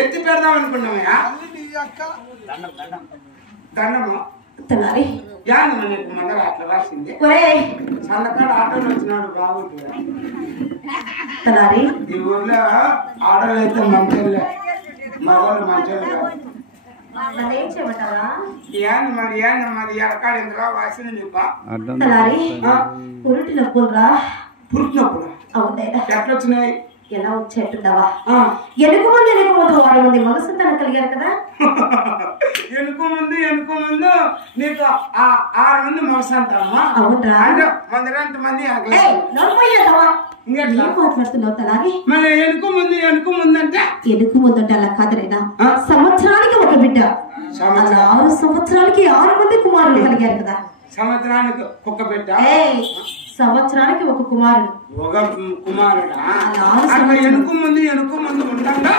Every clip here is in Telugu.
ఎత్తి పెడదాం అనుకున్నామయ్యా దండము యాను నీకు మందర అట్లా రాసింది సన్నకాడ ఆటోలు వచ్చినాడు బాగుంటుంది ఈ ఊర్లో ఆటోలు అయితే మంచోళ్ళే మగవాళ్ళు మంచోళ్ళు కాదు మరి ఎక్కడ ఇందులో వాసిన పుట్టినప్పుడు ఎట్లా వచ్చినాయి ఎలా వచ్చేట్టున్నావా ఎనుకు ముందు 6 మంది మగసంతానం కలిగారు కదా ఎనుకు ముందు నీకు 6 మంది మగసంతానమా అవునరా మందిరంత మంది మాట్లాడుతున్నావు తలాగి మళ్ళీ ఎనుకు ముందు అంటే అలా కాదరేనా సంవత్సరానికి ఒక బిడ్డ 6 సంవత్సరాలకి 6 మంది కుమారులు కలిగారు కదా సంవత్సరానికి ఒక బిడ్డ సంవత్సరానికి ఒక కుమారుడు ఎనుకు ముందు ఉండగా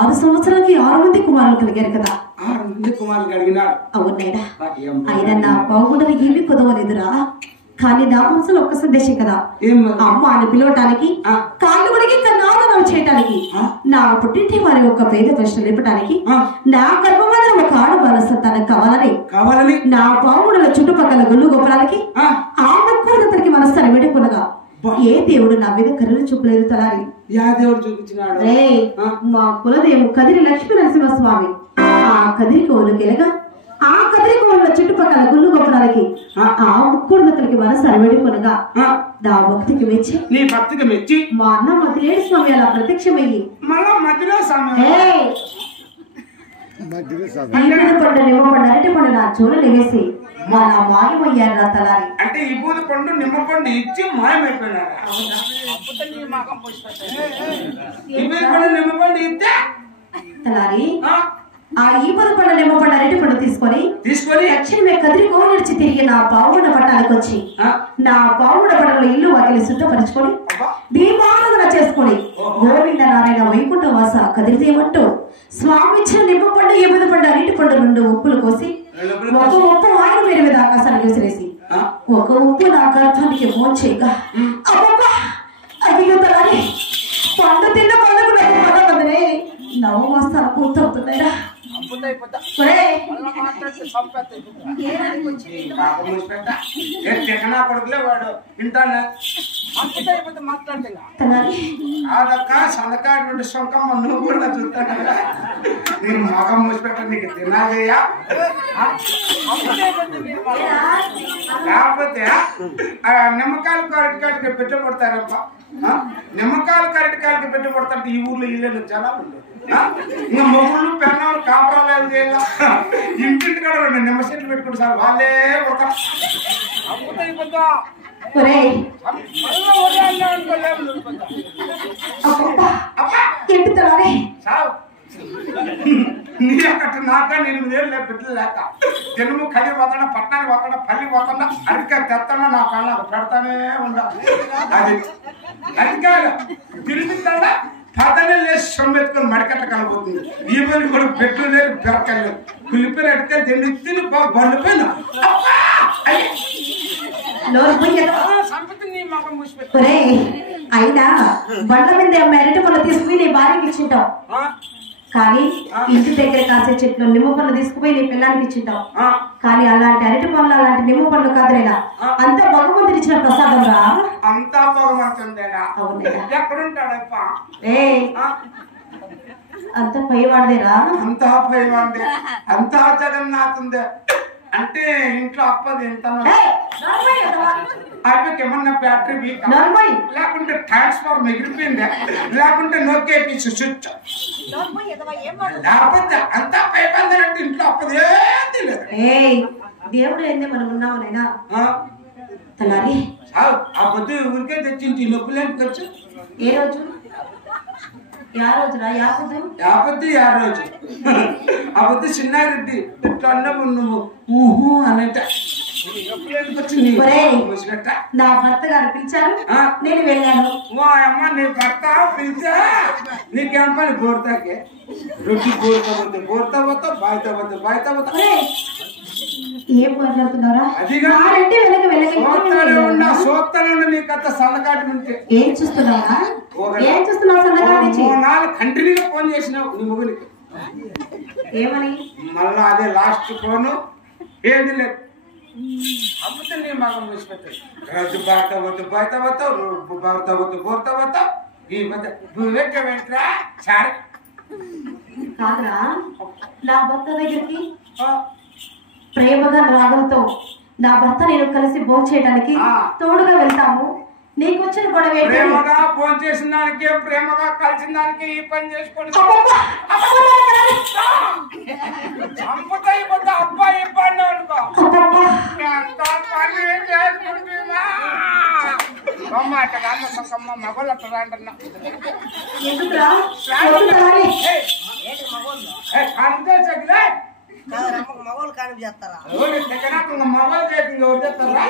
6 సంవత్సరాలకి 6 మంది కుమారులు కలిగారు కదా 6 మంది కుమారులు కలిగినారు అవునైనా అయినా నా బాగుండదు ఏమీ కుదవలేదురా కానీ నా మనసులో ఒక్క సందేశం కదా అమ్మ అని పిలవటానికి కాళ్ళు గుడికి నాదనం చేయటానికి నా పుట్టింటి వారి ఒక పేద ప్రశ్న లేపటానికి నా గర్భమైన ఒక ఆడవాళ్ళ సంతానం కావాలని నా పావుడుల చుట్టుపక్కల గుళ్ళు గొప్పడానికి ఆ ముక్కుడికి మనస్తాను వేడుకునగా ఏ దేవుడు నా మీద కరుణ చూపలేదు తలారి మా కులదేవు కదిరి లక్ష్మీ నరసింహస్వామి ఆ కదిరి కోలుకెలగా ఆ కదిరి కోళ్ళ చుట్టుపక్కల గుళ్ళు గొప్పడానికి ఆ ముక్కుడుకి మనసారి వేడుకొనగా నా భక్తికి మెచ్చి నీ భక్తికి మెచ్చి మా అన్న మధ్యలేడు స్వామి అలా ప్రత్యక్షమయ్యి మధ్యలో పండు నిమ్మపండు అరటి పండు నా చూడలు వేసి మా నా మాయమయ్యారు నా తలారి అంటే ఈ బూది పండు నిమ్మపండు ఇచ్చి మాయమైపోయినారా నిమ్మపండు ఇస్తే తలారి ఆ ఈ పదకొండ నిమ్మపండు అరటి పండు తీసుకొని దక్షిణమే కదిరి కోనడిచి తిరిగి నా పావుడ పట్టానికి వచ్చి నా పావుడ పట్టణంలో ఇల్లు వాకిలి శుద్ధపరచుకొని దీపారాధన చేసుకొని గోవింద నారాయణ వైకుంఠ వాస కదిరిదేమంటూ స్వామి ఇచ్చిన నిమ్మపండు ఈ పదకొండ అరటి పండు 2 ఉప్పులు కోసి ఒక ఉప్పు ఆయన వేరు మీద ఆకాశానికి విసిరేసి ఒక ఉప్పు నా గర్భానికి మోచేయగా అదిగో తలారి పండు తిన్న పండుగ పదకొందనే నవమాసాలు పూర్తవుతున్నాయిరా కొడుకులే వాడు వింటాను సన్నకాటువంటి సొంకమ్మ నువ్వు కూడా చూస్తాను నేను మగం మూసిపెట్ట నీకు తినాలయ్యా లేకపోతే నిమ్మకాయలు కరెక్ట్ పెట్టుబడతారప్ప నిమ్మకాయలు కరెక్ట్ పెట్టుబడతారు ఈ ఊర్లో ఇల్లు చాలా ఉంటుంది ఇంకా మొగుళ్ళు పెన్నాలు కాపురాలు చేయాల ఇంటింటి కూడా 2 నిమ్మ చెట్లు పెట్టుకుంటారు సార్ వాళ్ళే నీ అక్కడ నాక 8 ఏళ్ళు పెట్టలు లేక జనము కలి పోతాడా పట్టణానికి పోతాడా పల్లి పోతాడా అరికాయ తెస్తాడా నా కళ్ళకు పెడతానే ఉండాలి అది అరికాయలు తిరిగిందా పదనే లేచి సొమ్మెత్తుకొని మడికట్ల కలబోతుంది ఈ పని కూడా పెట్టు లేదు బెరకాయలు కులిపోయిన అడికాయలు తిండి తిని బండిపోయినా అయినా బండ్ల మీద అరటి పళ్ళు తీసుకుని నీ భార్యకి ఇచ్చింటావు కానీ ఇంటి దగ్గర కాసే చెట్లు నిమ్మ పళ్ళు తీసుకుపోయి నీ పిల్లానికి ఇచ్చింటావు కానీ అలాంటి అరటి పళ్ళు అలాంటి నిమ్మ పళ్ళు కాదులేనా అంతా భగవంతుడు ఇచ్చిన ప్రసాదం రా అంతా భగవంతుడేనా ఎక్కడుంటాడప్ప అంత పైవాడదేరా అంతా పైవాడే అంతా జగన్నాథుందే అంటే ఇంట్లో అప్పది ఎంత అయిపోయి ఏమన్నా బ్యాటరీ వీక్ లేకుంటే ట్రాన్స్ఫార్మర్ ఎగిరిపోయిందా లేకుంటే నొక్కేపించి స్విచ్ లేకపోతే అంతా పైబందంటే ఇంట్లో అప్పది ఏది లేదు దేవుడు ఏందే మనం ఉన్నామనైనా తలారి ఆ పొద్దు ఊరికే తెచ్చింటి నొప్పులేని ఖర్చు ఏ రోజు యాపొద్దు యా రోజు ఆ పొద్దు చిన్నారెడ్డి ఇట్లా అన్నము నువ్వు ఊహు అనంట నా భర్త గారు పిలిచారు నేను వెళ్ళాను అమ్మ నీ భర్త పిలిచా నీకేం పని బోర్తాకే రొట్టి బోర్తా పోతా బాయితా పోతా ఏం మాట్లాడుతున్నారా అదిగా సోత్తానే ఉండ నీకు అంత సన్నకాటి ఉంటే ఏం చూస్తున్నావా సన్నకాటి నుంచి 3 నాలుగు కంటిన్యూగా ఫోన్ చేసినావు నీ మొగుడికి. ఏమని? మళ్ళా అదే లాస్ట్ ఫోను ఏంది లేదు అమ్ముతే నీ మగం విసిపెట్టాడు. రద్దు బాగుతా ఈ మధ్య నువ్వెక్క వెంట్రా చారు కాదురా, నా భర్త దగ్గరికి ప్రేమగా రాగంతో నా భర్త నేను కలిసి భోజనం చేయడానికి తోడుగా వెళ్తాము. నీకు వచ్చిన గొడవ ప్రేమగా ఫోన్ చేసిన దానికి ప్రేమగా కలిసిన దానికి ఈ పని చేసుకోండి. చంపుతాయి కొద్ది అబ్బాయి ఇబ్బంది అనుకో మగోళ్ళు అట్లా అంటున్నా అంతే చదిలే మగోళ్ళు కానీ చేస్తారా? మగోళ్ళు చేసి ఎవరు చేస్తారా?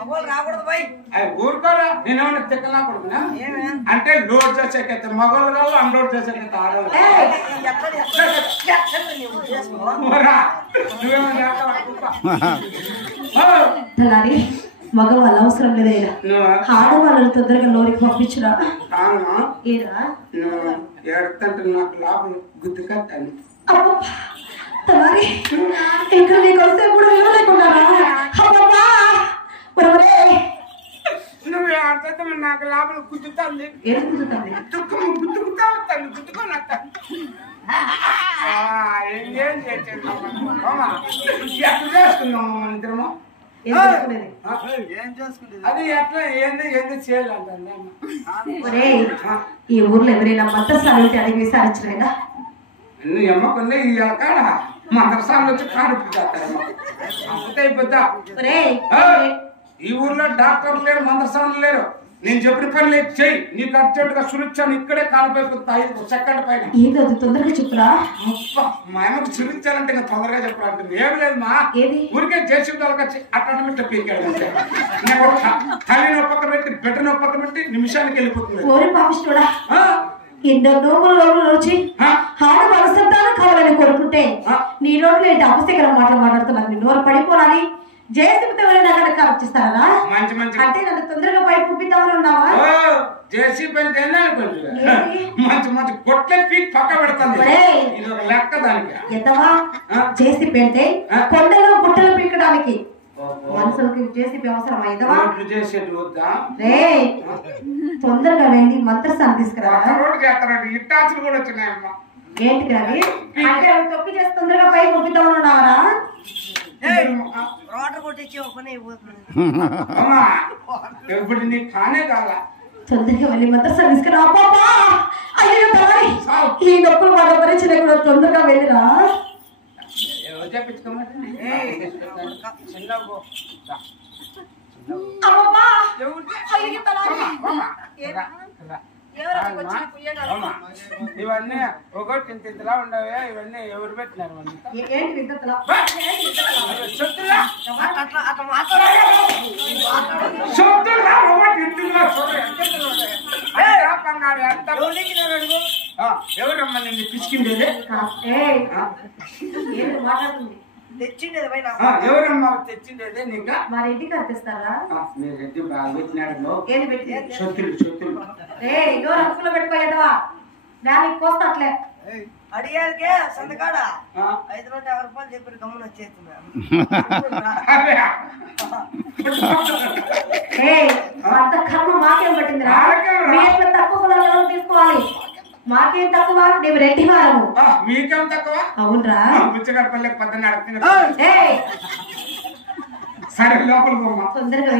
మగోళ్ళు రాకూడదు పోయి ఊరుకోరా నేనేమన్నా తిక్కలా కొడుకున్నా అంటే లోడ్ చేసేకైతే మగోళ్ళు కాదు అన్లోడ్ చేసేకైతే ఆడవాళ్ళు మగవాళ్ళు అవసరం లేదైనా ఆడవాళ్ళని తొందరగా లోనికి పంపించురా. ఏరా ఏడుతుంటే నాకు లాభం గుర్తు కట్టాను. ఇక్కడ నీకు వస్తే కూడా ఇవ్వలేకున్నారా? నువ్వు ఆడుతుంటే నాకు లాభం గుర్తుతుంది. ఏం గుర్తుంది? గుర్తుకుతా వస్తాను గుర్తుకొని వస్తాను. ఏం చేస్తున్నాము మన ఇద్దరము? అది ఎట్లా ఏంది చేయాలంటే ఈ ఊర్లో ఎవరైనా మద్దస్థానం ఉంటే అడిగి విసారించలేదా? నువ్వు ఎమ్మకుండా ఈ కాడ మదర్సాలు వచ్చి కాడుపు చేస్తారు. అయిపోతా ఈ ఊర్లో డాక్టర్లు లేరు, మందరసాలు లేరు. నేను చెప్పిన పని లేదు చెయ్యి. నీకు అర్జెంటుగా సురిచ్చాను ఇక్కడే కాలిపోయిపోతా 5 సెకండ్ పైన. ఏదో తొందరగా చెప్పురా. మా అమ్మకు సురిచ్చానంటే ఇంకా తొందరగా చెప్పాలంటుంది. ఏం లేదు మా ఊరికే చేసి వచ్చి అట్లా పీకాడు. తల్లిని ఒప్పక్క పెట్టి బిడ్డని ఒప్పక్క పెట్టి నిమిషానికి వెళ్ళిపోతుంది. ఎన్నో నోములు వచ్చి ఆడవాళ్ళ సంతానం కావాలని కోరుకుంటే నీ నోట్లో ఏంటి అపశకరం మాట్లాడుతున్నాను. నీ నోరు పడిపోవాలి. జేసీబీతో వెళ్ళినా వచ్చిస్తారా? అంటే నన్ను తొందరగా పై పుప్పిద్దామని ఉన్నావా? జేసీబీ అంటే మంచి మంచి కొట్లే పీక్ పక్క పెడతాను. ఇది ఒక లెక్క దానికి. ఎంతవా జేసీబీ అంటే కొండలు గుట్టలు పీకడానికి మనుషులకి జేసీబీ అవసరమా? ఎదవా రే తొందరగా వెళ్ళి మంత్రస్థానం తీసుకురా. ఇట్టాచులు కూడా వచ్చినాయమ్మా. ఏంటి అవి? అంటే అవి తొక్కి చేసి తొందరగా పై పుప్పిద్దామని ఉన్నావరా? ఇప్పుడు నీకు కానే కాదా? తొందరగా వెళ్ళి మంత్రస్థానం తీసుకురా. ఈ నొప్పులు మన పరిచయం కూడా తొందరగా వెళ్ళిరా. ఇవన్నీ ఒకటి ఇంతలా ఉండవే. ఇవన్నీ ఎవరు పెట్టినారు? ఎవరమ్మా నిన్ను పిచ్చికిండేది? ఎవరమ్మా తెచ్చిండేది? నీకు మరి ఇంటికి అర్పిస్తారా? మీరు రెడ్డి బాగా పెట్టినాడు. ఏది పెట్టి సొత్తులు హక్కులో పెట్టుకోలేదవా? దానికి కోస్తా అట్లే అడిగారికే సంతకాడ 550 రూపాయలు చెప్పి గమ్మున వచ్చేస్తున్నా. అంత కర్మ మాకేం పట్టిందిరా? తక్కువ తీసుకోవాలి. మాకేం తక్కువ? మేము రెడ్డి వారము. మీకేం తక్కువ? అవునరా? బుచ్చగడపల్లి పద్దెని అడుగుతున్నా. సరే లోపల తొందరగా